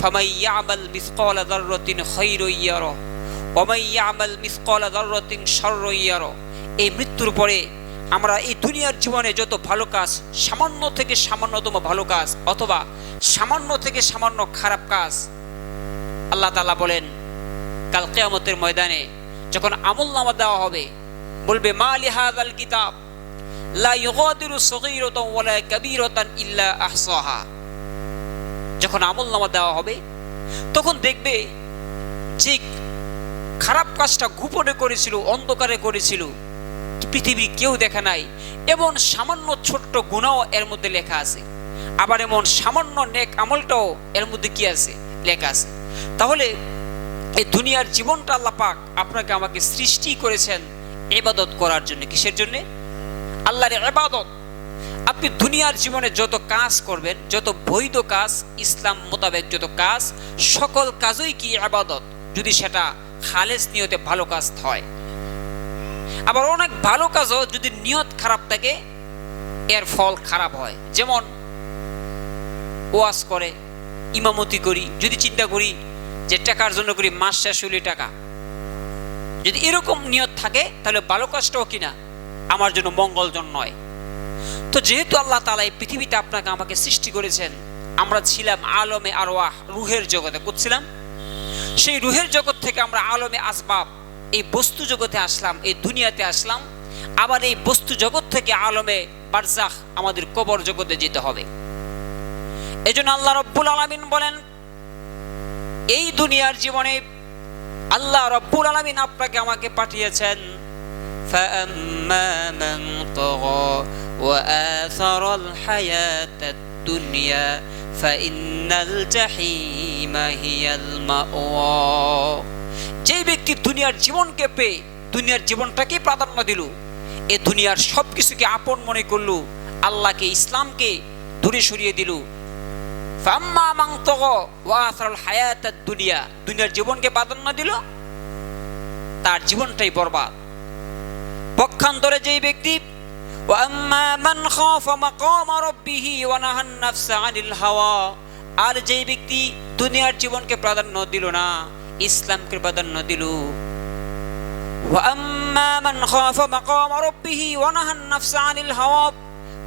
ফামান ইয়ামাল মিসকালা যাররাতিন খায়রান ইয়ারা ওয়া মান ইয়ামাল মিসকালা যাররাতিন শাররান ইয়ারা। এই মৃত্যুর পরে আমরা এই দুনিয়ার জীবনে যত ভালো কাজ, সামান্য থেকে সামান্যতম ভালো কাজ অথবা সামান্য থেকে সামান্য খারাপ কাজ, আল্লাহ তাআলা বলেন কাল কিয়ামতের ময়দানে যখন আমলনামা দেওয়া হবে, বলবে মা লিহাযাল কিতাব লা ইউগাদিরু সগীরাতান ওয়ালা কাবীরাতান ইল্লা আহসাহা। যখন আমলনামা দেওয়া হবে তখন দেখবে যে খারাপ কাজটা গোপনে করেছিল, অন্ধকারে করেছিল, পৃথিবী কেউ দেখে নাই, এমন সামান্য ছোট্ট গুনাহ এর মধ্যে লেখা আছে, আবার এমন সামান্য নেক আমলটাও এর মধ্যে কি আছে, লেখা আছে। তাহলে এই দুনিয়ার জীবনটা আল্লাহ পাক আপনাকে আমাকে সৃষ্টি করেছেন ইবাদত করার জন্য। কিসের জন্য? আল্লাহর ইবাদত। আপনি দুনিয়ার জীবনে যত কাজ করবেন, যত বৈধ কাজ, ইসলাম মোতাবেক যত কাজ, সকল কাজই কি ইবাদত, যদি সেটা খালেস নিয়তে ভালো কাজ হয়। আবার অনেক ভালো কাজও যদি নিয়ত খারাপ থাকে এর ফল খারাপ হয়। যেমন ওয়াজ করে, ইমামতি করি, যদি চিন্তা করি যে টাকার জন্য করি, মাস শেষ হইলে টাকা, যদি এরকম নিয়ত থাকে তাহলে ভালো কাজটাও কিনা আমার জন্য মঙ্গলজন নয়। তো যেহেতু আল্লাহ তাআলা এই পৃথিবীতে আপনাকে আমাকে সৃষ্টি করেছেন, আমরা ছিলাম আলমে আরওয়াহ, রুহের জগতে করছিলাম, সেই রুহের জগৎ থেকে আমরা আলমে আসবাব এই বস্তু জগতে আসলাম, এই দুনিয়াতে আসলাম। আবার এই বস্তু জগৎ থেকে আলমে বারজাখ আমাদের কবর জগতে যেতে হবে। এজন্য আল্লাহ রাব্বুল আলামিন বলেন এই দুনিয়ার জীবনে আল্লাহ রাব্বুল আলামিন আপনাকে আমাকে পাঠিয়েছেন ফাআম্মা মান তাগা ওয়া আসারাল হায়াতাদ দুনিয়া ফাইন্নাল জাহিমা হিয়াল মাওয়া। যে ব্যক্তি দুনিয়ার জীবনকে পেয়ে দুনিয়ার জীবনটাকে প্রাধান্য দিল, এ দুনিয়ার সবকিছুকে আপন মনে করল, আল্লাহকে ইসলামকে দূরে সরিয়ে দিল, ফাম্মা মান তাগা ওয়া আসারাল হায়াতাদ দুনিয়া, দুনিয়ার জীবনকে প্রাধান্য দিল, তার জীবনটাই বরবাদ। পক্ষান্তরে যেই ব্যক্তি ওয়া আম্মা মান খাফা মাকামা রাব্বিহি ওয়া নাহান নাফসা আনিল হাওয়া, আর যেই ব্যক্তি দুনিয়ার জীবনকে প্রাধান্য দিল না, ইসলামকে প্রাধান্য দিল, ওয়া আম্মা মান খাফা মাকামা রাব্বিহি ওয়া নাহান নাফসা আনিল হাওয়া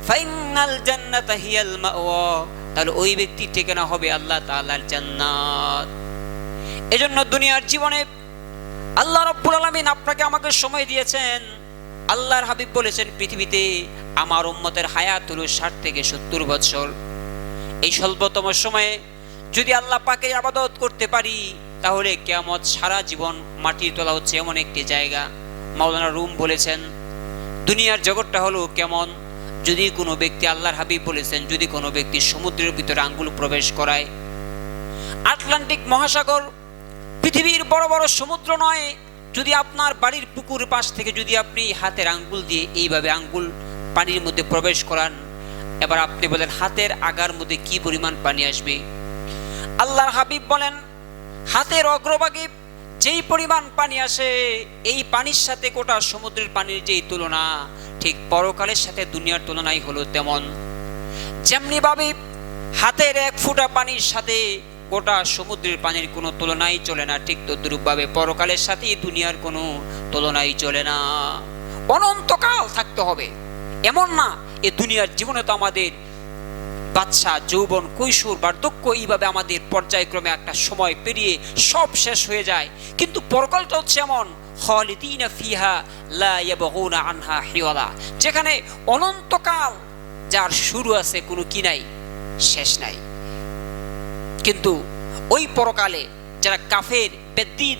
ফাইনাল জান্নাতা হিয়াল মাওয়া, তাহলে ওই ব্যক্তির ঠিকানা হবে আল্লাহ তাআলার জান্নাত। এজন্য দুনিয়ার জীবনে আল্লাহ রাব্বুল আলামিন আপনাকে আমাকে সময় দিয়েছেন। আল্লাহর হাবিব বলেছেন পৃথিবীতে আমার উম্মতের হায়াত হলো 60 থেকে 70 বছর। এই স্বল্পতম সময়ে যদি আল্লাহ পাকের ইবাদত করতে পারি তাহলে কিয়ামত সারা জীবন মাটির তোলা হচ্ছে এমন একটি জায়গা। মাওলানা রুম বলেছেন দুনিয়ার জগৎটা হলো কেমন, যদি কোনো ব্যক্তি, আল্লাহর হাবিব বলেছেন, যদি কোনো ব্যক্তি সমুদ্রের ভিতরে আঙ্গুল প্রবেশ করায়, আটলান্টিক মহাসাগর পৃথিবীর বড় বড় সমুদ্র নয়, যদি আপনার বাড়ির পুকুর পাশ থেকে যদি আপনি হাতের আঙ্গুল দিয়ে এইভাবে আঙ্গুল পানির মধ্যে প্রবেশ করান, এবার আপনি বলেন হাতের আগার মধ্যে কি পরিমাণ পানি আসবে। আল্লাহর হাবিব বলেন হাতের অগ্রভাগে যেই পরিমাণ পানি আসে, এই পানির সাথে গোটা সমুদ্রের পানির যেই তুলনা, ঠিক পরকালের সাথে দুনিয়ার তুলনাই হলো তেমন। যেমনি ভাবে হাতের 1 ফোঁটা পানির সাথে গোটা সমুদ্রের পানির কোনো তুলনাই চলে না, ঠিক তদ্রূপভাবে পরকালের সাথে দুনিয়ার কোনো তুলনাই চলে না। অনন্তকাল থাকতে হবে এমন না। এ দুনিয়ার জীবনে তো আমাদের বাচ্চা, যৌবন, কৈশোর, বার্ধক্য, এইভাবে আমাদের পর্যায়ক্রমে একটা সময় পেরিয়ে সব শেষ হয়ে যায়, কিন্তু পরকালটা হচ্ছে এমন খালিদিনা ফিহা লা ইয়াবগুনা আনহা হিওয়ালা, যেখানে অনন্তকাল, যার শুরু আছে কোনো কি নাই, শেষ নাই। কিন্তু ওই পরকালে যারা কাফের, বেদ্দিন,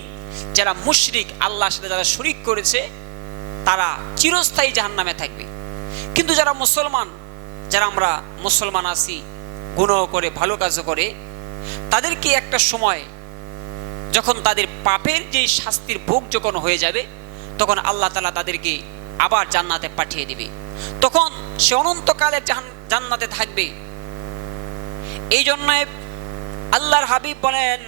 যারা মুশরিক, আল্লাহর সাথে যারা শরীক করেছে, তারা চিরস্থায়ী জাহান্নামে থাকবে। কিন্তু যারা মুসলমান, যারা আমরা মুসলমান আছি, গুনাহ করে ভালো কাজ করে, তাদেরকে একটা সময় যখন তাদের পাপের যে শাস্তির ভোগ যখন হয়ে যাবে, তখন আল্লাহ তাআলা তাদেরকে আবার জান্নাতে পাঠিয়ে দিবে, তখন সে অনন্তকালের জান্নাতে থাকবে। এই জন্য আল্লাহর হাবিব বলেন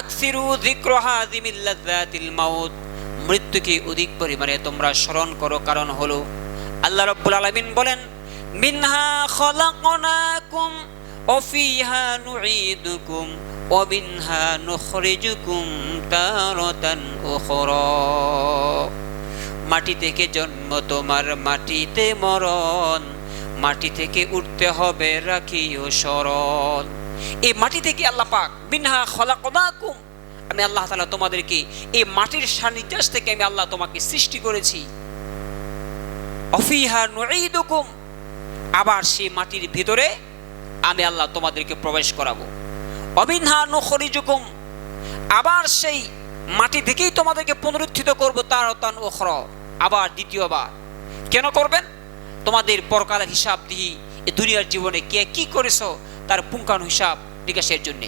আকসিরু যিকরা হাযিমিল লাযাতিল মাউত, মৃত্যুকে অধিক পরিমাণে তোমরা স্মরণ করো, কারণ হলো আল্লাহ রাব্বুল আলামিন বলেন মিনহা খালাকনাকুম ওয়াফিহা নুঈদুকুম ওয়া মিনহা নুখরিজুকুম তারাতান উখরা। মাটি থেকে জন্ম তোমার, মাটিতে মরণ, মাটি থেকে উঠতে হবে রাখিও স্মরণ। এই মাটি থেকে আল্লাহ পাক মিনহা খলাকনাকুম, আমি আল্লাহ তাআলা তোমাদেরকে এই মাটির সান্নিধ্যাস থেকে আমি আল্লাহ তোমাকে সৃষ্টি করেছি। ওয়াফিহা নুঈদুকুম, আবার সেই মাটির ভিতরে আমি আল্লাহ তোমাদেরকে প্রবেশ করাবো। ওয়া মিনহা নুখরিজুকুম, আবার সেই মাটি থেকেই তোমাদেরকে পুনরুত্থিত করবো তারাতান উখরা, আবার দ্বিতীয়বার। কেন করবেন? তোমাদের পরকালের হিসাব দিই, এই দুনিয়ার জীবনে কে কি করেছো তার পুঙ্খানু হিসাব নিকাশের জন্য।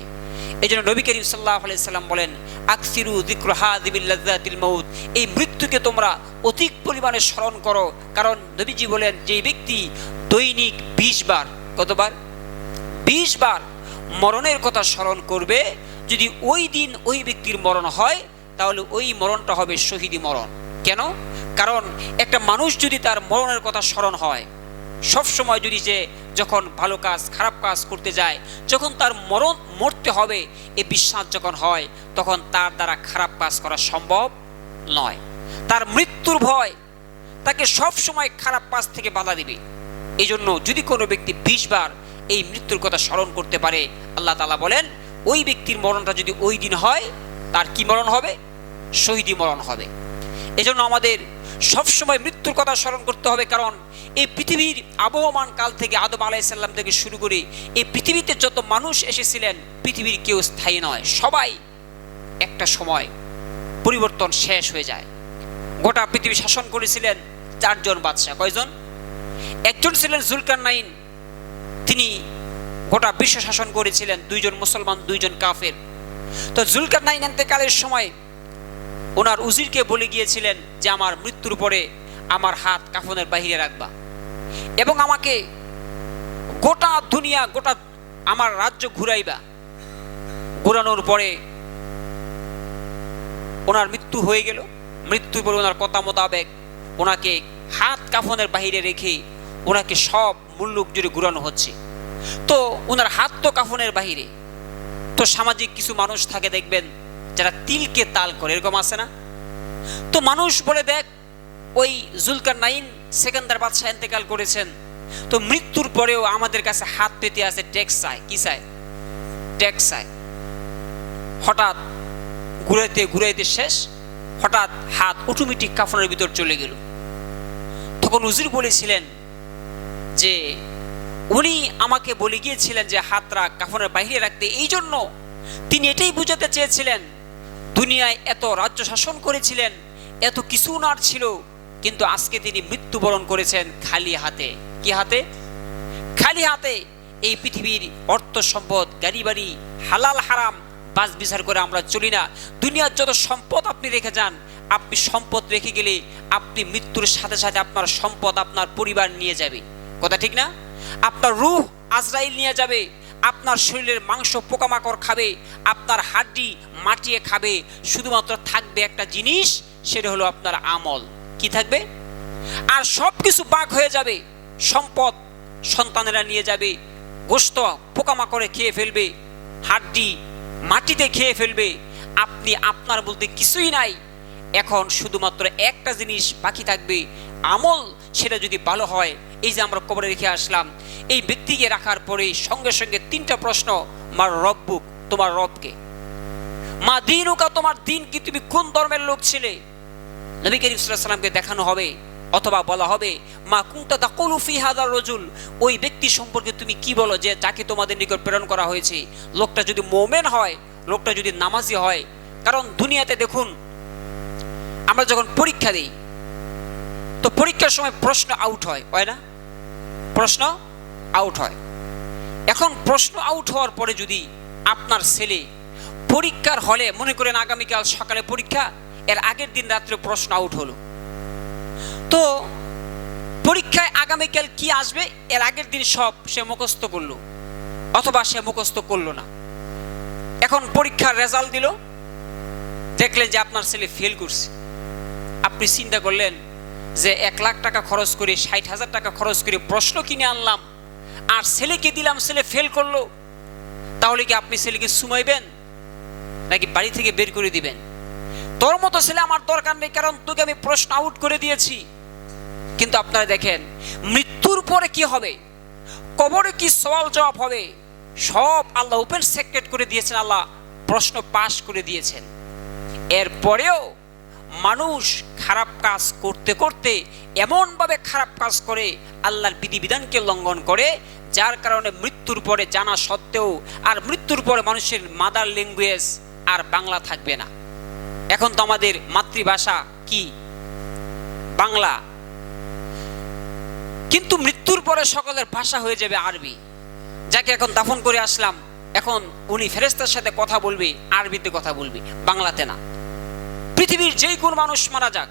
এই জন্য নবী করিম সাল্লাল্লাহু আলাইহি সাল্লাম বলেন, আকসিরু যিকরা হাযিবিল লাযাতিল মাউত, এই মৃত্যুকে তোমরা অধিক পরিমাণে স্মরণ করো। কারণ নবীজি বলেন, যে ব্যক্তি দৈনিক 20 বার, কতবার? 20 বার মরণের কথা স্মরণ করবে, যদি ওই দিন ওই ব্যক্তির মরণ হয়, তাহলে ওই মরণটা হবে শহীদি মরণ। কেন? কারণ একটা মানুষ যদি তার মরণের কথা স্মরণ হয়, সব সময় যদি যে যখন ভালো কাজ খারাপ কাজ করতে যায়, যখন তার মরতে হবে এই বিশ্বাস যখন হয়, তখন তার দ্বারা খারাপ কাজ করা সম্ভব নয়। তার মৃত্যুর ভয় তাকে সব সময় খারাপ কাজ থেকে বাধা দিবে। এই জন্য যদি কোনো ব্যক্তি 20 বার এই মৃত্যুর কথা স্মরণ করতে পারে, আল্লাহ তাআলা বলেন ওই ব্যক্তির মরণটা যদি ওই দিন হয়, তার কি মরণ হবে? শহীদি মরণ হবে। এজন্য আমাদের সবসময় মৃত্যুর কথা স্মরণ করতে হবে। কারণ এই পৃথিবীর আবহমান কাল থেকে আদম আলাইহিস সালাম থেকে শুরু করে এই পৃথিবীতে যত মানুষ এসেছিলেন, পৃথিবীর কেউ স্থায়ী নয়, সবাই একটা সময় পরিবর্তন শেষ হয়ে যায়। গোটা পৃথিবী শাসন করেছিলেন 4 জন বাদশা। কয়জন? একজন ছিলেন জুলকারনাইন, তিনি গোটা বিশ্ব শাসন করেছিলেন। 2 জন মুসলমান, 2 জন কাফের। তো জুলকারনাইন ইন্তেকালের সময় ওনার উজিরকে বলে গিয়েছিলেন যে আমার মৃত্যুর পরে আমার হাত কাফনের বাহিরে রাখবা এবং আমাকে গোটা দুনিয়া, গোটা আমার রাজ্য ঘুরাইবা। ঘুরানোর পরে ওনার মৃত্যু হয়ে গেল। মৃত্যুর পরে ওনার কথা মোতাবেক ওনাকে হাত কাফনের বাহিরে রেখে ওনাকে সব মুল্লুক জুড়ে ঘুরানো হচ্ছে। তো ওনার হাত তো কাফনের বাহিরে। তো সামাজিক কিছু মানুষ থাকে দেখবেন যারা তিলকে তাল করে, এরকম আছে না? তো মানুষ বলে, দেখ ওই জুলকারনাইন সেকেন্দার বাদশা ইন্তেকাল করেছেন, তো মৃত্যুর পরেও আমাদের কাছে হাত পেতে আছে, ট্যাক্স চায়। কি চায়? ট্যাক্স চায়। হঠাৎ ঘুরাইতে ঘুরাইতে শেষ, হঠাৎ হাত অটোমেটিক কাফনের ভিতর চলে গেল। তখন উজির বলেছিলেন যে উনি আমাকে বলে গিয়েছিলেন যে হাতটা কাফনের বাইরে রাখতে। এই জন্য তিনি এটাই বুঝাতে চেয়েছিলেন, দুনিয়ায় এত রাজ্য শাসন করেছিলেন, এত কিছু ওনার ছিল, কিন্তু আজকে তিনি মৃত্যুবরণ করেছেন খালি হাতে। কি হাতে? খালি হাতে। এই পৃথিবীর অর্থ সম্পদ, গাড়ি বাড়ি, হালাল হারাম বাজ বিচার করে আমরা চলি না। দুনিয়ার যত সম্পদ আপনি রেখে যান, আপনি সম্পদ রেখে গেলে আপনি মৃত্যুর সাথে সাথে আপনার সম্পদ আপনার পরিবার নিয়ে যাবে। কথা ঠিক না? আপনার রূহ আজরাইল নিয়ে যাবে, আপনার শরীরের মাংস পোকামাকড় খাবে, আপনার হাড্ডি মাটিয়ে খাবে। শুধুমাত্র থাকবে একটা জিনিস, সেটা হলো আপনার আমল। কি থাকবে? আর সব কিছু বাক হয়ে যাবে। সম্পদ সন্তানেরা নিয়ে যাবে, গোশত পোকামাকড়ে খেয়ে ফেলবে, হাড্ডি মাটিতে খেয়ে ফেলবে। আপনি আপনার বলতে কিছুই নাই। এখন শুধুমাত্র একটা জিনিস বাকি থাকবে, আমল। সেটা যদি ভালো হয়, এই যে আমরা কবরে রেখে আসলাম, এই ব্যক্তিকে রাখার পরে সঙ্গে সঙ্গে 3টা প্রশ্ন। মার রব্বুক, তোমার রবকে। মা দীনুকা, তোমার দিন কি, তুমি কোন ধর্মের লোক ছিলে? নবী করিম সাল্লাল্লাহু আলাইহি ওয়াসাল্লামকে দেখানো হবে, অথবা বলা হবে মা কুনতা তাকুলু ফি হাযার রাজুল, ওই ব্যক্তি সম্পর্কে তুমি কি বলো যে যাকে তোমাদের নিকট প্রেরণ করা হয়েছে, লোকটা যদি মুমিন হয়, লোকটা যদি নামাজি হয়। কারণ দুনিয়াতে দেখুন, আমরা যখন পরীক্ষা দিই, তো পরীক্ষার সময় প্রশ্ন আউট হয় না? প্রশ্ন আউট হয়। এখন প্রশ্ন আউট হওয়ার পরে যদি আপনার ছেলে পরীক্ষার হলে, মনে করেন আগামীকাল সকালে পরীক্ষা, এর আগের দিন রাত্রে প্রশ্ন আউট হলো, তো পরীক্ষায় আগামীকাল কি আসবে এর আগের দিন সব সে মুখস্থ করলো, অথবা সে মুখস্থ করলো না। এখন পরীক্ষার রেজাল্ট দিল, দেখলেন যে আপনার ছেলে ফেল করছে। আপনি চিন্তা করলেন যে 1 লাখ টাকা খরচ করে, 60,000 টাকা খরচ করে প্রশ্ন কিনে আনলাম, আর ছেলেকে দিলাম, ছেলে ফেল করলো, তাহলে কি আপনি ছেলেকে সুমাইবেন নাকি বাড়ি থেকে বের করে দিবেন? তোর মতো ছেলে আমার দরকার নেই, কারণ তোকে আমি প্রশ্ন আউট করে দিয়েছি। কিন্তু আপনারা দেখেন মৃত্যুর পরে কি হবে, কবরে কি সওয়াল জবাব হবে, সব আল্লাহ ওপেন সিক্রেট করে দিয়েছেন, আল্লাহ প্রশ্ন পাশ করে দিয়েছেন। এরপরেও মানুষ খারাপ কাজ করতে করতে এমনভাবে খারাপ কাজ করে, আল্লাহর বিধিবিধানকে লঙ্ঘন করে, যার কারণে মৃত্যুর পরে জানা সত্ত্বেও আর মৃত্যুর পরে মানুষের মাদার ল্যাঙ্গুয়েজ আর বাংলা থাকবে না। এখন তো আমাদের মাতৃভাষা কি? বাংলা। কিন্তু মৃত্যুর পরে সকলের ভাষা হয়ে যাবে আরবি। যাকে এখন দাফন করে আসলাম, এখন উনি ফেরেশতার সাথে কথা বলবে, আরবিতে কথা বলবে, বাংলাতে না। পৃথিবীর যেই কোন মানুষ মারা যাক,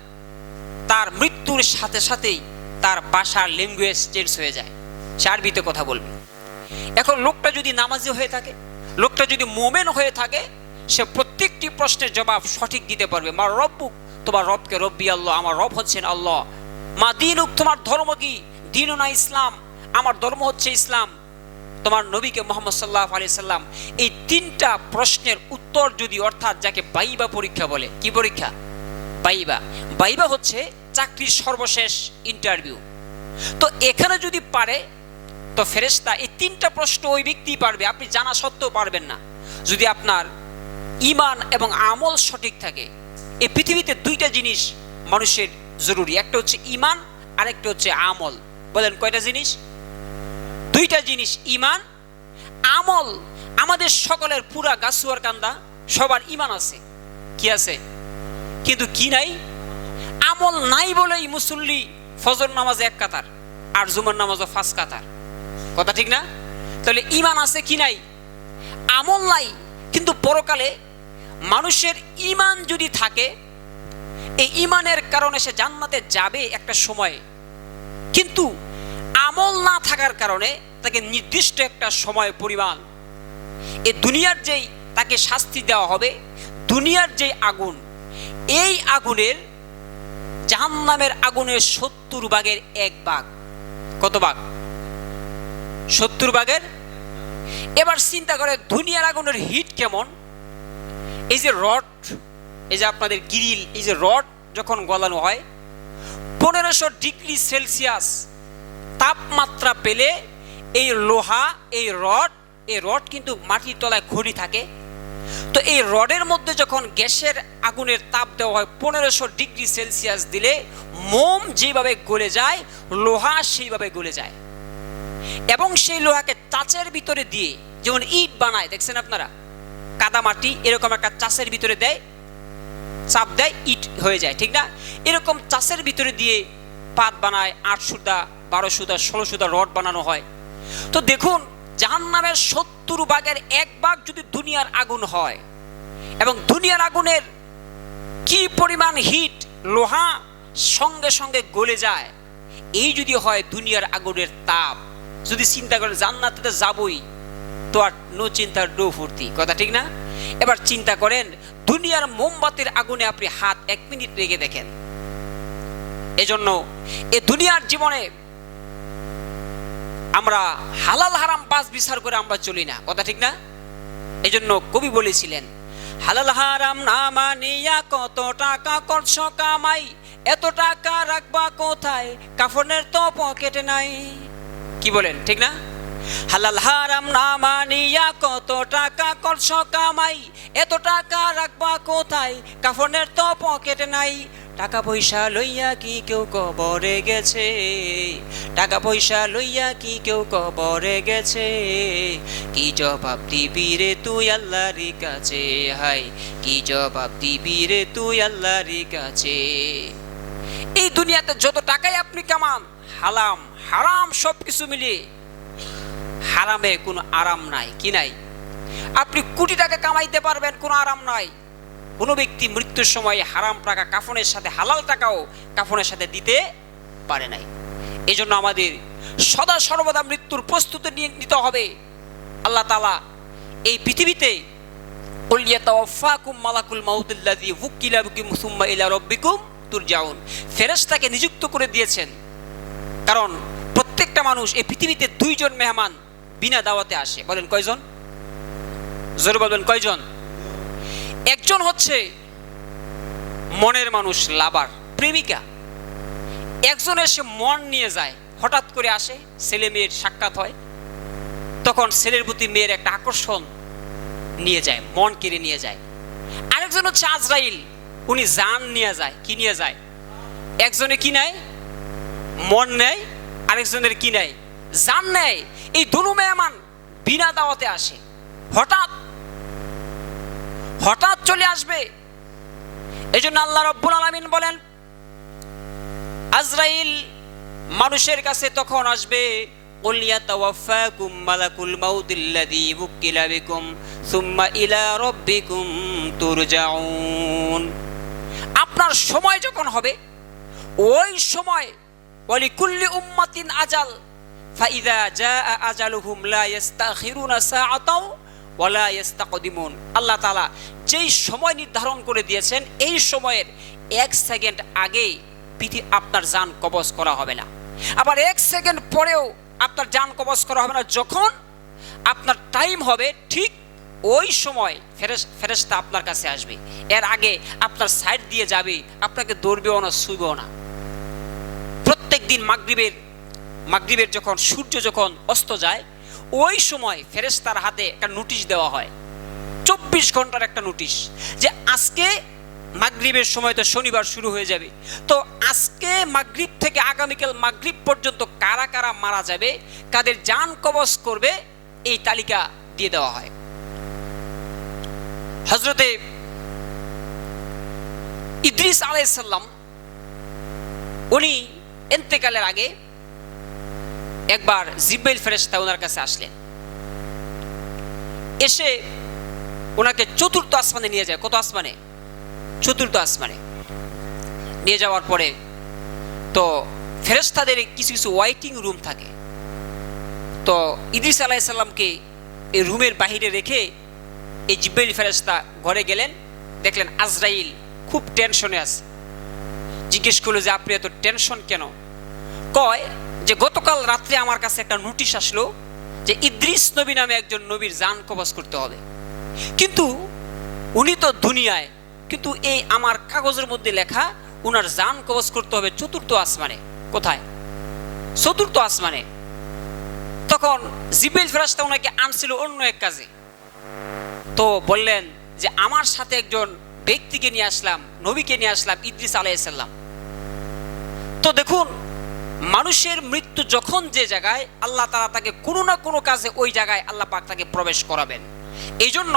তার মৃত্যুর সাথে সাথেই তার ভাষার ল্যাঙ্গুয়েজ চেঞ্জ হয়ে যায়, সে আরবিতে কথা বলবে। এখন লোকটা যদি নামাজি হয়ে থাকে, লোকটা যদি মুমিন হয়ে থাকে, সে প্রত্যেকটি প্রশ্নের জবাব সঠিক দিতে পারবে। মা রব্বুক, তোমার রবকে রব্বি আল্লাহ, আমার রব হচ্ছেন আল্লাহ। মা দীনুক, তোমার ধর্ম কি? দীনুনা ইসলাম, আমার ধর্ম হচ্ছে ইসলাম। তোমার নবীকে মুহাম্মদ সাল্লাল্লাহু আলাইহি সাল্লাম। এই তিনটা প্রশ্নের উত্তর যদি, অর্থাৎ যাকে বাইবা পরীক্ষা বলে, কি পরীক্ষা? বাইবা। বাইবা হচ্ছে চাকরির সর্বশেষ ইন্টারভিউ। তো এখানে যদি পারে, তো ফেরেশতা এই তিনটা প্রশ্ন ওই ব্যক্তি পারবে, আপনি জানা সত্ত্বেও পারবেন না। যদি আপনার ঈমান এবং আমল সঠিক থাকে। এই পৃথিবীতে দুইটা জিনিস মানুষের জরুরি, একটা হচ্ছে ঈমান আর একটা হচ্ছে আমল। বলেন কয়টা জিনিস? দুইটা জিনিস, ঈমান, আমল। আমাদের সকলের পুরা গাছুয়ার কান্দা সবার ঈমান আছে, কি আছে? কিন্তু কি নাই? আমল নাই বলেই মুসল্লি ফজর নামাজে এক কাতার আর জুমার নামাজও 5 কাতার। কথা ঠিক না? তাহলে ঈমান আছে কি নাই? আমল নাই। কিন্তু পরকালে মানুষের ঈমান যদি থাকে, এই ঈমানের কারণে সে জান্নাতে যাবে একটা সময়ে। কিন্তু আমল না থাকার কারণে তাকে নির্দিষ্ট একটা সময় পরিমাণ এই দুনিয়ার যেই তাকে শাস্তি দেওয়া হবে, দুনিয়ার যেই আগুন, এই আগুনের, জাহান্নামের আগুনের 70 ভাগের 1 ভাগ। কত ভাগ? 70 ভাগের। এবার চিন্তা করে দুনিয়ার আগুনের হিট কেমন। এই যে রড, এই যে আপনাদের গ্রিল, এই যে রড যখন গলানো হয় 1500 ডিগ্রি সেলসিয়াস তাপমাত্রা পেলে এই লোহা, এই রড কিন্তু মাটির তলায় খড়ি থাকে। তো এই রডের মধ্যে যখন গ্যাসের আগুনের তাপ দেওয়া হয় 1500 ডিগ্রি সেলসিয়াস দিলে, মোম যেভাবে গলে যায়, লোহা সেইভাবে গলে যায়। এবং সেই লোহাকে চাচের ভিতরে দিয়ে, যেমন ইট বানায়, দেখছেন আপনারা, কাদা মাটি এরকম একটা চাষের ভিতরে দেয়, চাপ দেয়, ইট হয়ে যায়, ঠিক না? এরকম চাষের ভিতরে দিয়ে পাত বানায়, 8 সুতা, 12 সুতা, 16 সুতা রড বানানো হয়। তো দেখুন, জাহান্নামের 70 ভাগের 1 ভাগ যদি দুনিয়ার আগুন হয়, এবং দুনিয়ার আগুনের কি পরিমাণ হিট, লোহা সঙ্গে সঙ্গে গলে যায়, এই যদি হয় দুনিয়ার আগুনের তাপ, যদি চিন্তা করেন জান্নাতে যাবই, তো আর নো চিন্তার ডো ফুর্তি। কথা ঠিক না? এবার চিন্তা করেন দুনিয়ার মোমবাতির আগুনে আপনি হাত 1 মিনিট রেখে দেখেন। এজন্য এই দুনিয়ার জীবনে আমরা হালাল হারাম বাস বিচার করে আমরা চলি না। কথা ঠিক না? এজন্য কবি বলেছিলেন, হালাল হারাম না মানিয়া কত টাকা করছো কামাই, এত টাকা রাখবা কোথায়, কাফনের তো পকেটে নাই। কি বলেন, ঠিক না? হালাল হারাম না মানিয়া কত টাকা করছো কামাই, এত টাকা রাখবা কোথায়, কাফনের তো পকেটে নাই। টাকা পয়সা লইয়া কি কেউ কবরে গেছে, টাকা পয়সা লইয়া কি কেউ কবরে গেছে, কি জবাব দিবি রে তুই আল্লাহর কাছে, হাই কি জবাব দিবি রে তুই আল্লাহর কাছে। এই দুনিয়াতে যত টাকাই আপনি কামান, হালাম হারাম সবকিছু মিলিয়ে হারামে কোনো আরাম নাই। কি নাই? আপনি কোটি টাকা কামাইতে পারবেন, কোনো আরাম নাই। কোনো ব্যক্তি মৃত্যুর সময় হারাম টাকা কাফনের সাথে, হালাল টাকাও কাফনের সাথে দিতে পারে নাই। এই জন্য আমাদের সদা সর্বদা মৃত্যুর প্রস্তুতি নিতে হবে। আল্লাহ তাআলা এই পৃথিবীতে মালাকুল মাউতুল্লাযী ওয়াক্কিলা বিকুম সুম্মা ইলা রাব্বিকুম তুরজাউন, ফেরেশতাকে নিযুক্ত করে দিয়েছেন। কারণ প্রত্যেকটা একটা মানুষ, এই পৃথিবীতে দুইজন মেহমান বিনা দাওয়াতে আসে। বলেন কয়জন? জোরে বলবেন কয়জন? একজন হচ্ছে মনের মানুষ, লাভার, প্রেমিকা। একজন এসে মন নিয়ে যায়, হঠাৎ করে আসে, ছেলে মেয়ের সাক্ষাৎ হয়, তখন ছেলের প্রতি মেয়ের একটা আকর্ষণ নিয়ে যায়, মন কেড়ে নিয়ে যায়। আরেকজন হচ্ছে আজরাইল, উনি জান নিয়ে যায়। কি নিয়ে যায়? একজনে কি নেয়? মন নেয়, আরেকজনের কি নেয়? জান নেয়। এই দুনো মেহমান বিনা দাওয়াতে আসে, হঠাৎ হঠাৎ চলে আসবে। এই জন্য আল্লাহ রাব্বুল আলামিন বলেন, আজরাইল মানুষের কাছে তখন আসবে, কুল ইয়াতাওয়াফাকুম মালাকুল মাউতিল্লাযী বুকিলা বিকুম সুম্মা ইলা রাব্বিকুম তুরজাউন। আপনার সময় যখন হবে, ওই সময় ওয়ালিকুল্লি উম্মাতিন আজাল ফাইযা জাআ আজালুহুম লা ইস্তাখিরুনা সাআতাও ওয়া লা ইস্তাকদিমুন। আল্লাহ তাআলা যেই সময় নির্ধারণ করে দিয়েছেন, এই সময়ের 1 সেকেন্ড আগে আপনার জান কবজ করা হবে না, আবার 1 সেকেন্ড পরেও আপনার জান কবজ করা হবে না। যখন আপনার টাইম হবে, ঠিক ওই সময় ফেরেশতা আপনার কাছে আসবে। এর আগে আপনার সাইড দিয়ে যাবে, আপনাকে ধরবেও না, ছুঁবেও না। প্রত্যেক দিন মাগরিবের যখন সূর্য যখন অস্ত যায়, ওই সময় ফেরেশতার হাতে একটা নোটিশ দেওয়া হয়, 24 ঘন্টার একটা নোটিশ, যে আজকে মাগরিবের সময় তো শনিবার শুরু হয়ে যাবে, তো আজকে মাগরিব থেকে আগামীকাল মাগরিব পর্যন্ত কারা কারা মারা যাবে, কাদের জান কবজ করবে, এই তালিকা দিয়ে দেওয়া হয়। হযরতে ইদ্রিস আলাইহিস সালাম, উনি ইন্তেকালের আগে একবার জিব্রাইল ফেরেশতা ওনার কাছে আসলেন, এসে ওনাকে 4র্থ আসমানে নিয়ে যায়। কত আসমানে? 4র্থ আসমানে নিয়ে যাওয়ার পরে তো ফেরেশতাদের কিছু কিছু ওয়াইটিং রুম থাকে, তো ইদ্রিস আলাইহিস সালামকে এই রুমের বাহিরে রেখে এই জিব্রাইল ফেরেশতা ঘরে গেলেন, দেখলেন আজরাইল খুব টেনশনে আছে। জিজ্ঞেস করলো যে আপনি এত টেনশন কেন? কয় যে গতকাল রাত্রে আমার কাছে একটা নোটিশ আসলো যে ইদ্রিস নবী নামে একজন নবীর জান কবজ করতে হবে, কিন্তু উনি তো দুনিয়ায়, কিন্তু এই আমার কাগজের মধ্যে লেখা উনার জান কবজ করতে হবে 4র্থ আসমানে। কোথায়? 4র্থ আসমানে। তখন জিব্রাইল ফেরেশতা ওনাকে আনছিল অন্য এক কাজে, তো বললেন যে আমার সাথে একজন ব্যক্তিকে নিয়ে আসলাম, নবীকে নিয়ে আসলাম, ইদ্রিস আলাইহিস সালাম। তো দেখুন, মানুষের মৃত্যু যখন যে জায়গায়, আল্লাহ তাআলা তাকে কোনো না কোনো কাজে ওই জায়গায় আল্লাহ পাক তাকে প্রবেশ করাবেন। এই জন্য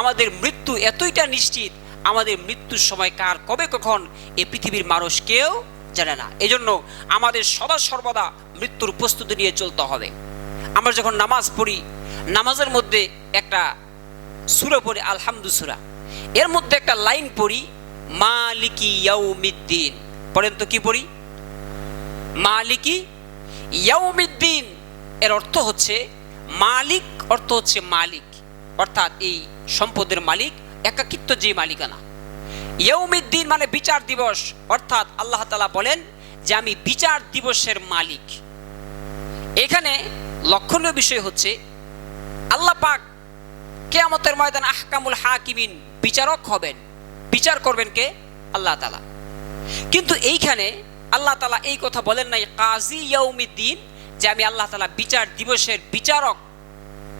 আমাদের মৃত্যু এতইটা নিশ্চিত, আমাদের মৃত্যুর সময় কার কবে কখন এই পৃথিবীর মানুষ কেউ জানে না। এই জন্য আমাদের সদা সর্বদা মৃত্যুর প্রস্তুতি নিয়ে চলতে হবে। আমরা যখন নামাজ পড়ি, নামাজের মধ্যে একটা সূরা পড়ি, আলহামদু সূরা, এর মধ্যে একটা লাইন পড়ি, মালিকি ইয়াউমিদ্দিন। পড়েন তো, কি পড়ি? মালিকি ইয়াউমিদ্দিন। এর অর্থ হচ্ছে মালিক, অর্থ হচ্ছে মালিক, অর্থাৎ এই সম্পদের মালিক, একাকিত্ব যে মালিকানা। ইয়াউমিদ্দিন মানে বিচার দিবস, অর্থাৎ আল্লাহ তাআলা বলেন যে আমি বিচার দিবসের মালিক। এখানে লক্ষণীয় বিষয় হচ্ছে আল্লাহ পাক কিয়ামতের ময়দানে আহকামুল হাকিমিন, বিচারক হবেন। বিচার করবেন কে? আল্লাহ তাআলা। কিন্তু এইখানে আল্লাহ তাআলা এই কথা বলেন নাই কাজী ইয়াউমিদ্দিন, যে আমি আল্লাহ তাআলা বিচার দিবসের বিচারক,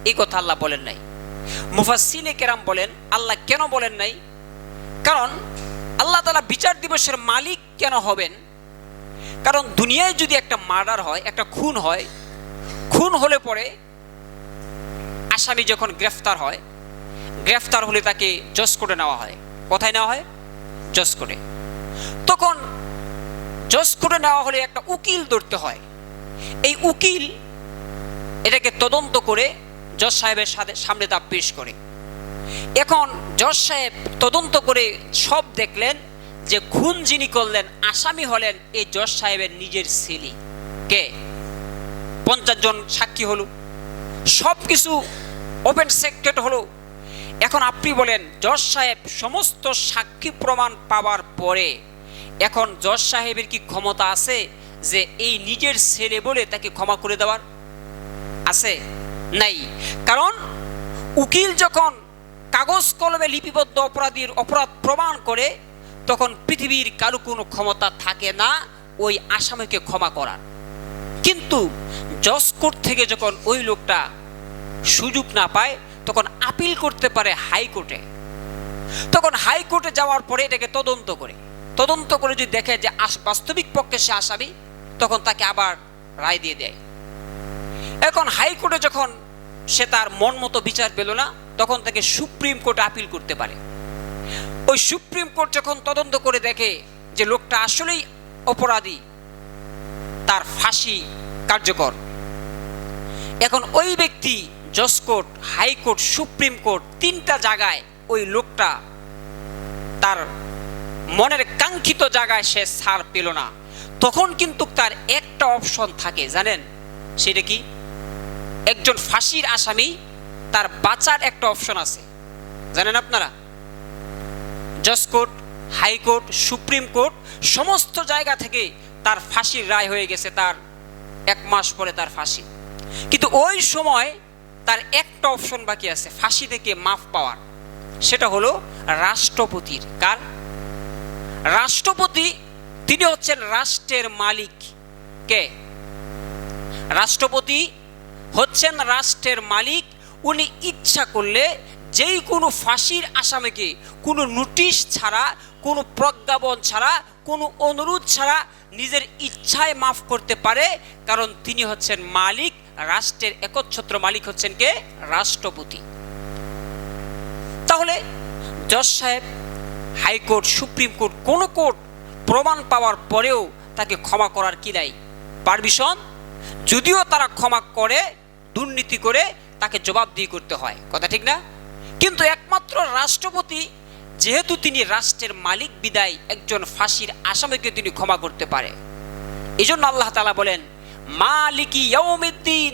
এই কথা আল্লাহ বলেন নাই। মুফাসসিরে কেরাম বলেন আল্লাহ কেন বলেন নাই, কারণ আল্লাহ তাআলা বিচার দিবসের মালিক কেন হবেন? কারণ দুনিয়ায় যদি একটা মার্ডার হয়, একটা খুন হয়, খুন হলে পরে আসামি যখন গ্রেফতার হয়, গ্রেফতার হলে তাকে জজ কোর্টে নেওয়া হয়। কোথায় নেওয়া হয়? জজ কোর্টে। তখন জজ কোর্টে নেওয়া হলে একটা উকিল ধরতে হয়। এই উকিল এটাকে তদন্ত করে জজ সাহেবের সামনে তা পেশ করে। এখন জজ সাহেব তদন্ত করে সব দেখলেন যে খুন যিনি করলেন, আসামি হলেন এই জজ সাহেবের নিজের ছেলে। কে? 50 জন সাক্ষী হলো, সব কিছু ওপেন সিক্রেট হলো। এখন আপনি বলেন, জজ সাহেব সমস্ত সাক্ষী প্রমাণ পাওয়ার পরে এখন জজ সাহেবের কি ক্ষমতা আছে যে এই নিজের ছেলে বলে তাকে ক্ষমা করে দেওয়ার? আছে? নাই। কারণ উকিল যখন কাগজ কলমে লিপিবদ্ধ অপরাধীর অপরাধ প্রমাণ করে, তখন পৃথিবীর কারো কোনো ক্ষমতা থাকে না ওই আসামিকে ক্ষমা করার। কিন্তু জজ কোর্ট থেকে যখন ওই লোকটা সুযোগ না পায়, তখন আপিল করতে পারে হাইকোর্টে। তখন হাইকোর্টে যাওয়ার পরে এটাকে তদন্ত করে যদি দেখে যে বাস্তবিক পক্ষে সে আসামি, তখন তাকে আবার রায় দিয়ে দেয়। এখন হাইকোর্টে যখন সে তার মন মতো বিচার পেল না, তখন তাকে সুপ্রিম কোর্টে আপিল করতে পারে। ওই সুপ্রিম কোর্ট যখন তদন্ত করে দেখে যে লোকটা আসলেই অপরাধী, তার ফাঁসি কার্যকর। এখন ওই ব্যক্তি জজ কোর্ট, হাইকোর্ট, সুপ্রিম কোর্ট, তিনটা জায়গায় ওই লোকটা তার মনের কাঙ্ক্ষিত জায়গায় সে ছাড় পেল না, তখন কিন্তু তার একটা অপশন থাকে, জানেন সেটা কি? একজন ফাঁসির আসামি তার বাঁচার একটা অপশন আছে, জানেন আপনারা? জজ কোর্ট, হাইকোর্ট, সুপ্রিম কোর্ট সমস্ত জায়গা থেকে তার ফাঁসির রায় হয়ে গেছে, তার 1 মাস পরে তার ফাঁসি। কিন্তু ওই সময় তার একটা অপশন বাকি আছে ফাঁসি থেকে মাফ পাওয়ার, সেটা হলো রাষ্ট্রপতির। কার? রাষ্ট্রপতি। তিনি হচ্ছেন রাষ্ট্রের মালিক। কে? রাষ্ট্রপতি হচ্ছেন রাষ্ট্রের মালিক। উনি ইচ্ছা করলে যেই কোনো ফাঁসির আসামিকে কোনো নোটিশ ছাড়া, কোনো প্রজ্ঞাপন ছাড়া, কোনো অনুরোধ ছাড়া নিজের ইচ্ছায় মাফ করতে পারে, কারণ তিনি হচ্ছেন মালিক। রাষ্ট্রের একচ্ছত্র মালিক হচ্ছেন কে? রাষ্ট্রপতি। তাহলে জজ সাহেব, হাইকোর্ট, সুপ্রিম কোর্ট, কোন কোর্ট প্রমাণ পাওয়ার পরেও তাকে ক্ষমা করার কি নাই? পারমিশন। যদিও তারা ক্ষমা করে, দুর্নীতি করে তাকে জবাবদিহি করতে হয়, কথা ঠিক না? কিন্তু একমাত্র রাষ্ট্রপতি, যেহেতু তিনি রাষ্ট্রের মালিক বিদায় একজন ফাঁসির আসামিকে তিনি ক্ষমা করতে পারে। এই জন্য আল্লাহ তাআলা বলেন মালিকি ইয়াউমিদ্দিন,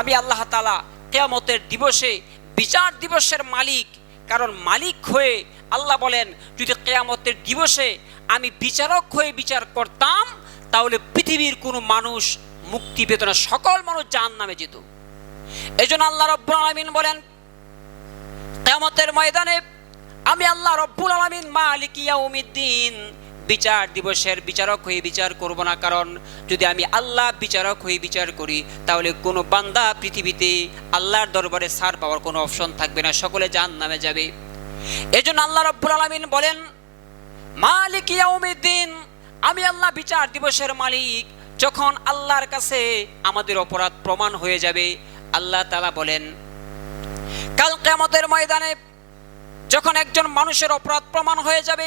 আমি আল্লাহ তাআলা কিয়ামতের দিবসে, বিচার দিবসের মালিক। কারণ মালিক হয়ে আল্লাহ বলেন, যদি কিয়ামতের দিবসে আমি বিচারক হয়ে বিচার করতাম, তাহলে পৃথিবীর কোনো মানুষ মুক্তি পেত না, সকল মানুষ জাহান্নামে যেত। এই জন্য আল্লাহ রাব্বুল আলামিন বলেন কিয়ামতের ময়দানে আমি আল্লাহ রাব্বুল আলামিন মালিকি ইয়াউমিদ্দিন, বিচার দিবসের বিচারক হয়ে বিচার করব না। কারণ যদি আমি আল্লাহ বিচারক হয়ে বিচার করি, তাহলে কোনো বান্দা পৃথিবীতে আল্লাহর দরবারে ছাড় পাওয়ার কোনো অপশন থাকবে না, সকলে জাহান্নামে যাবে। এই জন্য আল্লাহ রাব্বুল আলামিন বলেন মালিক ইয়াউমিদ্দিন, আমি আল্লাহ বিচার দিবসের মালিক। যখন আল্লাহর কাছে আমাদের অপরাধ প্রমাণ হয়ে যাবে, আল্লাহ তাআলা বলেন কাল কিয়ামতের ময়দানে যখন একজন মানুষের অপরাধ প্রমাণ হয়ে যাবে,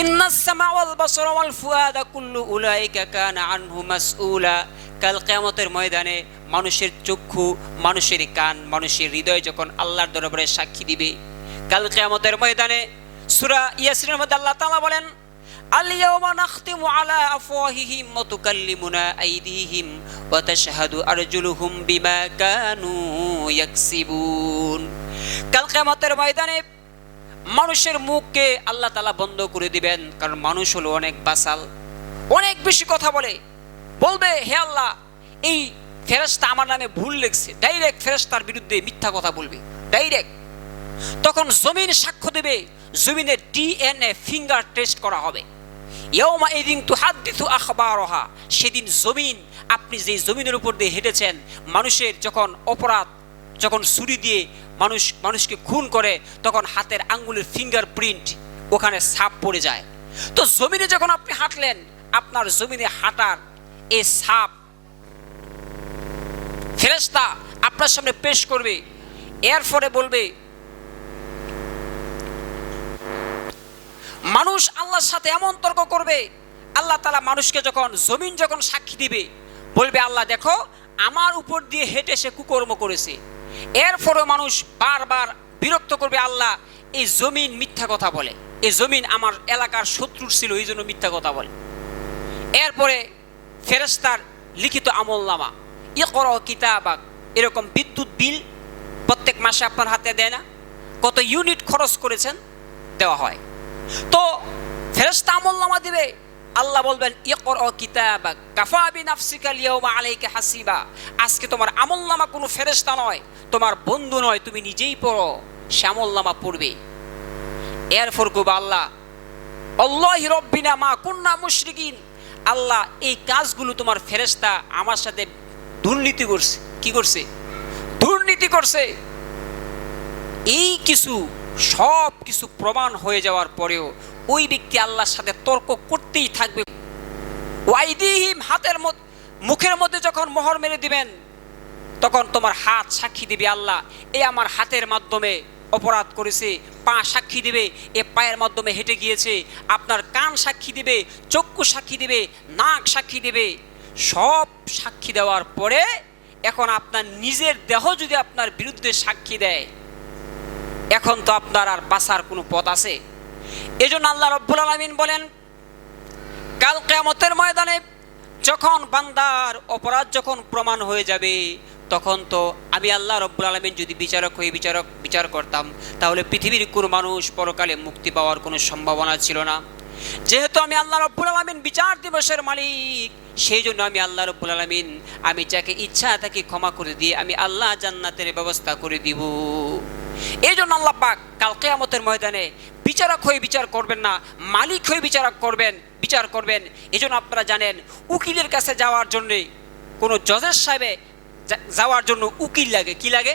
ইন্নাস সামা ওয়াল বাসরা ওয়াল ফুআদা কুল্লু উলাইকা কানা আনহু মাসউলা। কাল কিয়ামতের ময়দানে মানুষের চক্ষু, মানুষের কান, মানুষের হৃদয় যখন আল্লাহর দরবারে সাক্ষী দিবে, কাল কিয়ামতের ময়দানে সূরা ইয়াসিনের মধ্যে আল্লাহ তাআলা বলেন আল ইয়াওমা নাখতিমু আলা আফওয়াহিহিম ওয়া তুকাল্লিমুনা আইদিহিম ওয়া তাশহাদু আরজুলুহুম বিমা কানু ইয়াকসিবুন। কাল কিয়ামতের ময়দানে মানুষের মুখকে আল্লাহ তাআলা বন্ধ করে দিবেন, কারণ মানুষ হলো অনেক বাসাল, অনেক বেশি কথা বলবে হে আল্লাহ এই ফেরেশতা আমার নামে ভুল লিখছে, ডাইরেক্ট ফেরেশতার বিরুদ্ধে মিথ্যা কথা বলবে ডাইরেক্ট। তখন জমিন সাক্ষ্য দেবে, জমিনের ডিএনএ ফিঙ্গার টেস্ট করা হবে। ইয়াউমা ইদিন তুহাদ্দিসু আখবারহা, সেদিন জমিন, আপনি যে জমিনের উপর দিয়ে হেঁটেছেন, মানুষের যখন অপরাধ, যখন ছুরি দিয়ে মানুষকে খুন করে, তখন হাতের আঙ্গুলের ফিঙ্গার প্রিন্ট ওখানে ছাপ পড়ে যায়। তো জমিনে যখন আপনি হাঁটলেন, আপনার জমিনে হাঁটার এই ছাপ ফেরেশতা আপনার সামনে পেশ করবে। এরপরে বলবে, মানুষ আল্লাহর সাথে এমন তর্ক করবে, আল্লাহ তাআলা মানুষকে যখন জমিন যখন সাক্ষী দিবে, বলবে আল্লাহ দেখো আমার উপর দিয়ে হেঁটে সে কুকর্ম করেছে। এরপরেও মানুষ বারবার বিরক্ত করবে, আল্লাহ এই জমিন মিথ্যা কথা বলে, এই জমিন আমার এলাকার শত্রু ছিল, এই জন্য মিথ্যা কথা বলে। এরপরে ফেরেশতার লিখিত আমলনামা, ইকরা কিতাবাক, এরকম বিদ্যুৎ বিল প্রত্যেক মাসে আপনার হাতে দেয় না, কত ইউনিট খরচ করেছেন দেওয়া হয়। তো ফেরেশতা আমলনামা দিবে। আল্লাহ বলবেন ইকরা কিতাবাক কাফা বিনাফসিকা আল-ইয়াওমা আলাইকা হাসিবা, আজকে তোমার আমলনামা কোনো ফেরেশতা নয়, তোমার বন্ধু নয়, তুমি নিজেই পড়ো, সে আমলনামা পড়বে। এরপর কইবা আল্লাহ আল্লাহি রব্বিনা মা কুন্না মুশরিকিন, আল্লাহ এই কাজগুলো তোমার ফেরেশতা আমার সাথে দুর্নীতি করছে। কি করছে? দুর্নীতি করছে। এই কিছু সব কিছু প্রমাণ হয়ে যাওয়ার পরেও ওই ব্যক্তি আল্লাহর সাথে তর্ক করতেই থাকবে। ওয়াইদিহিম, হাতের মুখের মধ্যে যখন মোহর মেরে দিবেন তখন তোমার হাত সাক্ষী দিবে আল্লাহ এ আমার হাতের মাধ্যমে অপরাধ করেছে, পা সাক্ষী দিবে এ পায়ের মাধ্যমে হেঁটে গিয়েছে, আপনার কান সাক্ষী দিবে, চক্ষু সাক্ষী দিবে, নাক সাক্ষী দিবে। সব সাক্ষী দেওয়ার পরে এখন আপনার নিজের দেহ যদি আপনার বিরুদ্ধে সাক্ষী দেয়, এখন তো আপনার আর বাঁচার কোনো পথ আছে? এজন্য আল্লাহ রাব্বুল আলামিন বলেন কাল কিয়ামতের ময়দানে যখন বান্দার অপরাধ যখন প্রমাণ হয়ে যাবে, তখন তো আমি আল্লাহ রাব্বুল আলামিন যদি বিচারক হয়ে বিচার করতাম, তাহলে পৃথিবীর কোনো মানুষ পরকালে মুক্তি পাওয়ার কোনো সম্ভাবনা ছিল না। যেহেতু আমি আল্লাহ রাব্বুল আলামিন বিচার দিবসের মালিক, সেই জন্য আমি আল্লাহ রাব্বুল আলামিন আমি যাকে ইচ্ছা তাকে ক্ষমা করে দিয়ে আমি আল্লাহ জান্নাতের ব্যবস্থা করে দিব। এই জন্য আল্লাহ পাক কাল কিয়ামতের ময়দানে বিচারক হয়ে বিচার করবেন না, মালিক হয়ে বিচার করবেন। এই জন্য আপনারা জানেন উকিলের কাছে যাওয়ার জন্য, কোনো জজের সাহেবে যাওয়ার জন্য উকিল লাগে। কি লাগে?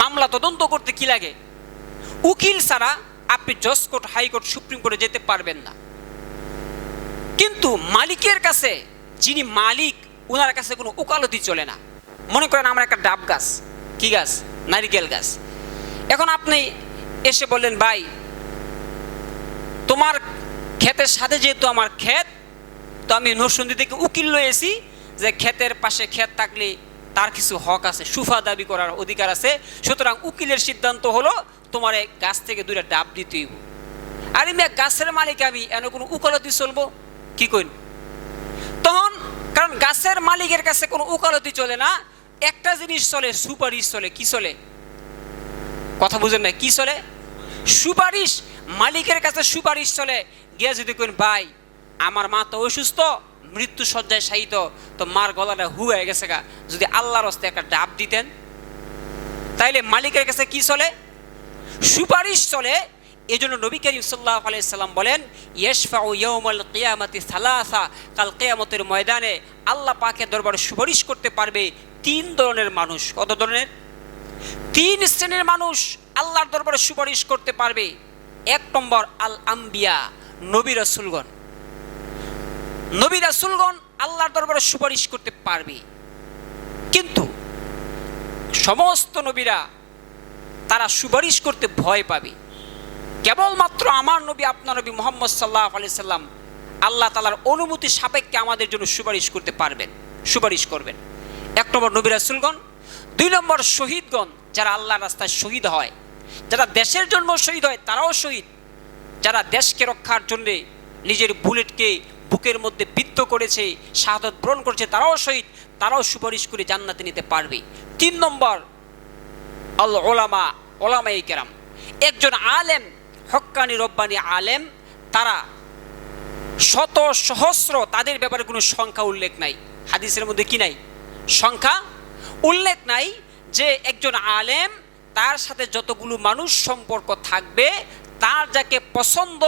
মামলা তদন্ত করতে কি লাগে? উকিল ছাড়া আপনি জজ কোর্ট, হাইকোর্ট, সুপ্রিম কোর্টে যেতে পারবেন না। কিন্তু মালিকের কাছে, যিনি মালিক, ওনার কাছে কোনো ওকালতি চলে না। মনে করেন আমার একটা ডাব গাছ, কি গাছ? নারিকেল গাছ। এখন আপনি এসে বললেন ভাই তোমার ক্ষেতের সাথে যেহেতু আমার ক্ষেত, তো আমি নরসিংদী থেকে উকিল লয়েছি যে ক্ষেতের পাশে ক্ষেত থাকলে তার কিছু হক আছে, সুফা দাবি করার অধিকার আছে, সুতরাং উকিলের সিদ্ধান্ত হলো তোমার এই গাছ থেকে 2টা ডাব দিতে হইব। আর আমি গাছের মালিক, আমি এনে কোনো উকালতি চলবো? কি কইন? তখন কারণ গাছের মালিকের কাছে কোনো উকালতি চলে না, একটা জিনিস চলে, সুপারিশ চলে। কি চলে? কথা বুঝেন না? কি চলে? সুপারিশ। মালিকের কাছে সুপারিশ চলে। গিয়ে যদি কইন ভাই আমার মা তো অসুস্থ, মৃত্যু শয্যায় শায়িত, তো মার গলাটা হয়ে গেছে গা, যদি আল্লাহর হস্তে একটা ডাব দিতেন, তাইলে মালিকের কাছে কি চলে? সুপারিশ চলে। এই জন্য নবী করিম সাল্লাল্লাহু আলাইহি সাল্লাম বলেন ইয়াশফাউ ইয়াউমাল কিয়ামাতি সালাসা, কাল কিয়ামতের ময়দানে আল্লাহ পাকের দরবারে সুপারিশ করতে পারবে 3 ধরনের মানুষ। কত ধরনের? 3 শ্রেণীর মানুষ আল্লাহর দরবারে সুপারিশ করতে পারবে। 1 নম্বর আল আম্বিয়া, নবী রাসূলগণ। নবী রাসূলগণ আল্লাহর দরবারে সুপারিশ করতে পারবে, কিন্তু সমস্ত নবীরা তারা সুপারিশ করতে ভয় পাবে। কেবলমাত্র আমার নবী, আপনার নবী মুহাম্মদ সাল্লাল্লাহু আলাইহি সাল্লাম আল্লাহ তাআলার অনুমতি সাপেক্ষে আমাদের জন্য সুপারিশ করতে পারবেন, সুপারিশ করবেন। 1 নম্বর নবী রাসূলগণ। 2 নম্বর শহীদগণ, যারা আল্লাহর রাস্তায় শহীদ হয়, যারা দেশের জন্য শহীদ হয় তারাও শহীদ। যারা দেশকে রক্ষার জন্য নিজের বুলেটকে বুকের মধ্যে বিদ্ধ করেছে, শাহাদাত বরণ করেছে, তারাও শহীদ, তারাও সুপারিশ করে জান্নাতে নিতে পারবে। 3 নম্বর আল উলামা, উলামায়ে কেরাম। একজন আলেম, হক্কানি রব্বানি আলেম, তারা শত সহস্র, তাদের ব্যাপারে কোনো সংখ্যা উল্লেখ নাই। হাদিসের মধ্যে কি নাই? সংখ্যা উল্লেখ নাই। যে একজন আলেম, তার সাথে যতগুলো মানুষ সম্পর্ক থাকবে, তার যাকে পছন্দ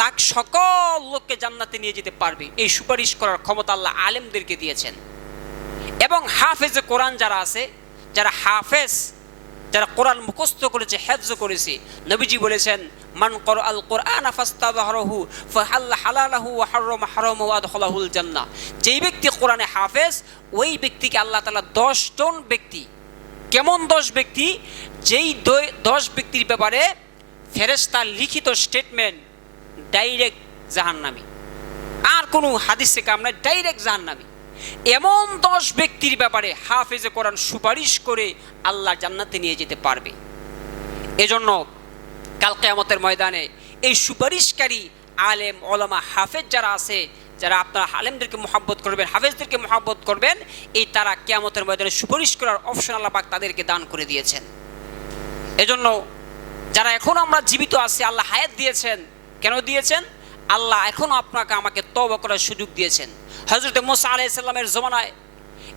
তাক সকল লোককে জান্নাতে নিয়ে যেতে পারবে। এই সুপারিশ করার ক্ষমতা আল্লাহ আলেমদেরকে দিয়েছেন। এবং হাফেজে কোরআন যারা আছে, যারা হাফেজ, যারা কোরআন মুখস্থ করেছে, হেফজ করেছে, নবীজি বলেছেন মান ক্বরাআল কোরআন ফাস্তাযহারাহু ফাহাল্লা হালালাহু ওয়া হারামা হারামাহু ওয়া আদখালাহুল জান্নাহ। যেই ব্যক্তি কোরআনে হাফেজ, ওই ব্যক্তিকে আল্লাহ তাআলা 10 জন ব্যক্তি, কেমন 10 ব্যক্তি? যেই 10 ব্যক্তির ব্যাপারে ফেরেশতার লিখিত স্টেটমেন্ট ডাইরেক্ট জাহান্নামী, আর কোনো হাদিসে কাম নাই, ডাইরেক্ট জাহান্নামী। এমন 10 ব্যক্তির ব্যাপারে হাফেজে কোরআন সুপারিশ করে আল্লাহ জান্নাতে নিয়ে যেতে পারবে। এজন্য কাল কিয়ামতের ময়দানে এই সুপারিশকারী আলেম, ওলামা, হাফেজ যারা আছে, যারা আপনারা আলেমদেরকে মহব্বত করবেন, হাফেজদেরকে মহব্বত করবেন, এই তারা কিয়ামতের ময়দানে সুপারিশ করার অপশন আল্লাহ পাক তাদেরকে দান করে দিয়েছেন। এজন্য যারা এখন আমরা জীবিত আছি, আল্লাহ হায়াত দিয়েছেন। কেন দিয়েছেন? আল্লাহ এখনও আপনাকে আমাকে তওবা করার সুযোগ দিয়েছেন। হযরত মুসা আলাইহিস সালামের জমানায়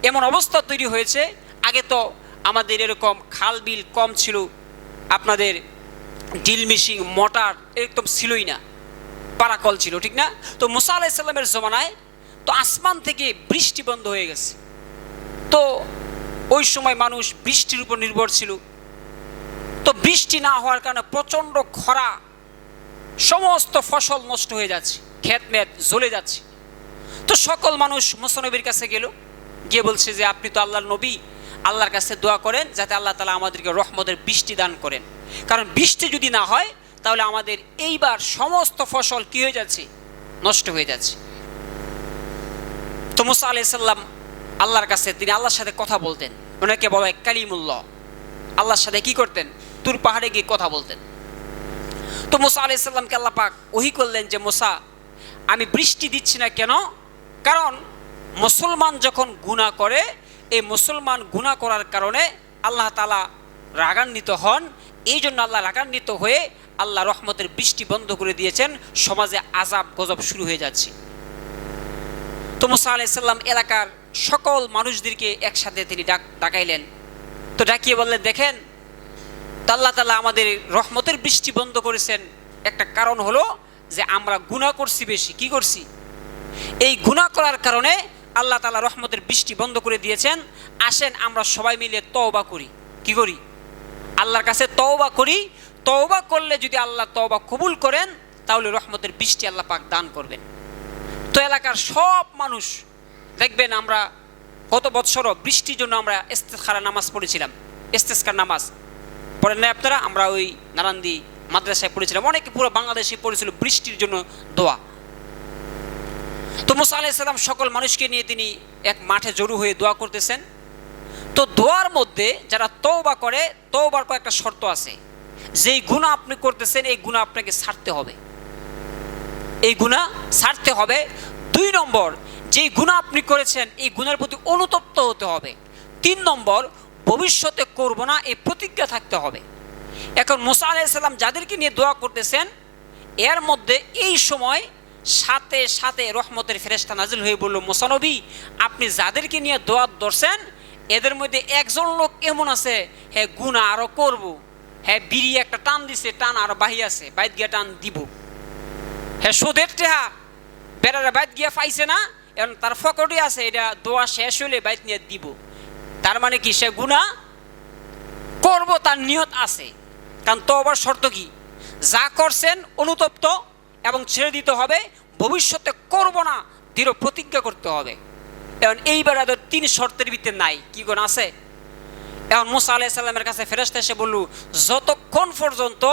এমন অবস্থা তৈরি হয়েছে, আগে তো আমাদের এরকম খাল বিল কম ছিল, আপনাদের ড্রিল মেশিন মোটর এরকম ছিলই না, পারাকল ছিল, ঠিক না? তো মুসা আলাইহিস সালামের জমানায় তো আসমান থেকে বৃষ্টি বন্ধ হয়ে গেছে। তো ওই সময় মানুষ বৃষ্টির উপর নির্ভর ছিল। তো বৃষ্টি না হওয়ার কারণে প্রচণ্ড খরা, সমস্ত ফসল নষ্ট হয়ে যাচ্ছে, ক্ষেত মেত জ্বলে যাচ্ছে। তো সকল মানুষ মুসা নবীর কাছে গেল, গিয়ে বলছে যে আপনি তো আল্লাহর নবী, আল্লাহর কাছে দোয়া করেন যাতে আল্লাহ তাআলা আমাদেরকে রহমতের বৃষ্টি দান করেন, কারণ বৃষ্টি যদি না হয় তাহলে আমাদের এইবার সমস্ত ফসল কি হয়ে যাচ্ছে, নষ্ট হয়ে যাচ্ছে। তো মুসা আলাইহিস সালাম আল্লাহর কাছে, তিনি আল্লাহর সাথে কথা বলতেন, ওনাকে বলা হয় কালিমুল্লাহ। আল্লাহর সাথে কি করতেন, তুর পাহাড়ে গিয়ে কথা বলতেন। তো মুসা আলাইহিস সালামকে আল্লাহ পাক ওহী করলেন যে মুসা, আমি বৃষ্টি দিচ্ছি না কেন? কারণ মুসলমান যখন গুনাহ করে, এই মুসলমান গুনাহ করার কারণে আল্লাহ তাআলা রাগান্বিত হন। এই জন্য আল্লাহ রাগান্বিত হয়ে আল্লাহ রহমতের বৃষ্টি বন্ধ করে দিয়েছেন, সমাজে আযাব গজব শুরু হয়ে যাচ্ছে। তো মুসা আলাইহিস সালাম এলাকার সকল মানুষদেরকে একসাথে তিনি ডাকাইলেন। তো ডাকিয়ে বললেন, দেখেন তো আল্লাহ তাআলা আমাদের রহমতের বৃষ্টি বন্ধ করেছেন, একটা কারণ হলো যে আমরা গুনাহ করছি বেশি। কি করছি? এই গুনাহ করার কারণে আল্লাহ তাআলা রহমতের বৃষ্টি বন্ধ করে দিয়েছেন। আসেন আমরা সবাই মিলে তওবা করি। কি করি? আল্লাহর কাছে তওবা করি। তওবা করলে যদি আল্লাহ তওবা কবুল করেন তাহলে রহমতের বৃষ্টি আল্লাহ পাক দান করবেন। তো এলাকার সব মানুষ দেখবেন, আমরা গত বছরও বৃষ্টির জন্য আমরা ইস্তেখারা নামাজ পড়েছিলাম, ইস্তেসকার নামাজ পড়েন না আপনারা? আমরা ওই নারান্দি মাদ্রাসায় পড়েছিলাম, অনেকে পুরো বাংলাদেশে পড়েছিল বৃষ্টির জন্য দোয়া। তো মুসা আলাইহিস সালাম সকল মানুষকে নিয়ে তিনি এক মাঠে জড়ো হয়ে দোয়া করতেছেন। তো দোয়ার মধ্যে যারা তওবা করে, তওবার কয়েকটা শর্ত আছে। যেই গুনাহ আপনি করতেছেন এই গুনাহ আপনাকে ছাড়তে হবে, এই গুনাহ ছাড়তে হবে। 2 নম্বর, যেই গুনাহ আপনি করেছেন এই গুনাহের প্রতি অনুতপ্ত হতে হবে। 3 নম্বর, ভবিষ্যতে করব না এই প্রতিজ্ঞা থাকতে হবে। এখন মুসা আলাইহিস সালাম যাদেরকে নিয়ে দোয়া করতেছেন, এর মধ্যে এই সময় সাথে সাথে রহমতের ফেরেশতা নাজিল হয়ে বলল, মুসা নবী আপনি যাদেরকে নিয়ে দোয়া ধরছেন এদের মধ্যে একজন লোক এমন আছে, হ্যাঁ গুনাহ আরো করব, হ্যাঁ বিড়ি একটা টান দিছে, টান আরো বাহি আছে, বাইত গিয়া টান দিব, হ্যাঁ সুদের টেহা বেড়ারা বাইত গিয়া পাইছে না, এখন তার ফকটে আছে, এটা দোয়া শেষ হলে বাইত নিয়ে দিব। তার মানে কি, সে গুনাহ করব তার নিয়ত আছে। কারণ তওবার শর্ত কি, যা করছেন অনুতপ্ত এবং ছেড়ে দিতে হবে, ভবিষ্যতে করব না দৃঢ় প্রতিজ্ঞা করতে হবে। এখন এইবার 3 শর্তের ভিতরে নাই, কি কোন আছে? এখন মুসা আলাইহিস সালামের কাছে ফেরেশতা এসে বলল, যতক্ষণ পর্যন্ত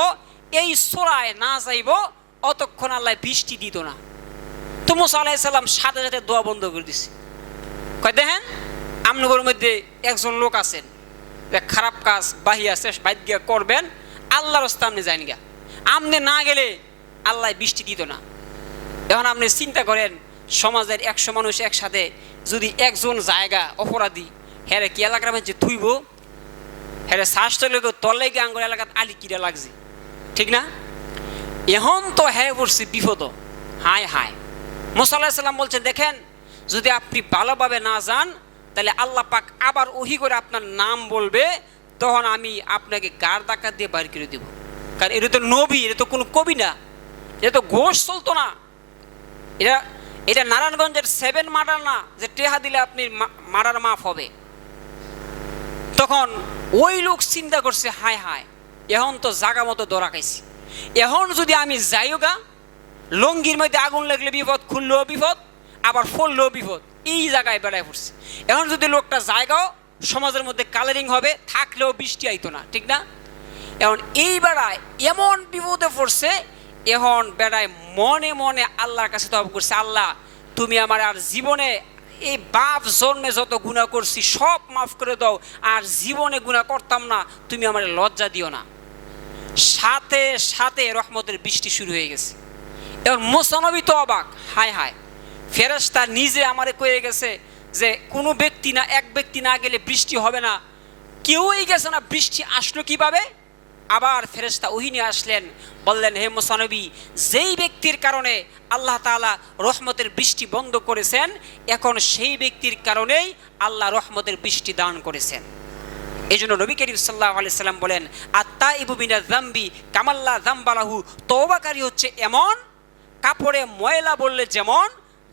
এই সূরায় না যাইব অতক্ষণ আল্লাহ বৃষ্টি দিত না। তো মুসা আলাইহিস সালাম সাথে সাথে দোয়া বন্ধ করে দিছে। কয় দেখেন আপনাদের মধ্যে একজন লোক আছেন, খারাপ কাজ বাহি আছে, বাইত গিয়া করবেন, আল্লাহর রাস্তা আপনি যান গা, আপনি না গেলে আল্লাহ বৃষ্টি দিত না। এখন আপনি চিন্তা করেন, সমাজের 100 মানুষ একসাথে যদি একজন জায়গা অপরাধী, হ্যাঁ কি এলাকার মধ্যে থুইব, হ্যাঁ শ্বাস তলে তলে গিয়ে আঙ্গুর এলাকাত আলি কিরা লাগছে, ঠিক না? এখন তো হ্যাঁ পড়ছে বিপদ, হায় হায়। মুসা আলাইহিস সালাম বলছেন, দেখেন যদি আপনি ভালোভাবে না যান তাহলে আল্লাহ পাক আবার ওহী করে আপনার নাম বলবে, তখন আমি আপনাকে গাড় ধাক্কা দিয়ে বাইর করে দেব। কারণ এটা তো নবী, এটা তো কোনো কবি না, এটা তো ঘোষ চলতো না, এটা নারায়ণগঞ্জের 7 মার্ডার না যে টেহা দিলে আপনি মার্ডার মাফ হবে। তখন ওই লোক চিন্তা করছে, হায় হায় এখন তো জাগা মতো দরা খাইছি, এখন যদি আমি যাইও গা, লঙ্গির মধ্যে আগুন লাগলে বিপদ, খুললেও বিপদ, আবার ফললেও বিপদ, এই জায়গায় বেড়ায় পড়ছে। এখন যদি লোকটা জায়গাও সমাজের মধ্যে কালারিং হবে, থাকলেও বৃষ্টি আইতো না, ঠিক না? এখন এই বেড়ায় এমন বিপদে পড়ছে, এখন বেড়ায় মনে মনে আল্লাহর কাছে তওবা করছে, আল্লাহ তুমি আমার আর জীবনে এই বাপ জন্মে যত গুনাহ করছি সব মাফ করে দাও, আর জীবনে গুনাহ করতাম না, তুমি আমার লজ্জা দিও না। সাথে সাথে রহমতের বৃষ্টি শুরু হয়ে গেছে। এখন মুসা নবী তো অবাক, হায় হায় ফেরেশতা নিজে আমারে কয়ে গেছে যে কোনো ব্যক্তি না, এক ব্যক্তি না গেলে বৃষ্টি হবে না, কেউই গেছে না, বৃষ্টি আসলো কিভাবে? আবার ফেরেশতা ওহী নিয়ে আসলেন, বললেন, হে মুসা নবী, যেই ব্যক্তির কারণে আল্লাহ তাআলা রহমতের বৃষ্টি বন্ধ করেছেন, এখন সেই ব্যক্তির কারণেই আল্লাহ রহমতের বৃষ্টি দান করেছেন। এই জন্য নবী করিম সাল্লাল্লাহু আলাইহি সাল্লাম বলেন, আত-তাইবু মিনাজ যামবি কামাল্লা যামবালাহু, তওবাকারী হচ্ছে এমন, কাপড়ে ময়লা বললে যেমন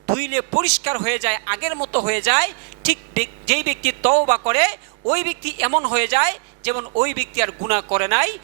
ধুইলে পরিষ্কার হয়ে যায়, আগের মতো হয়ে যায়, ঠিক যেই ব্যক্তি তওবা করে ওই ব্যক্তি এমন হয়ে যায় যেমন ওই ব্যক্তি আর গুনাহ করে নাই।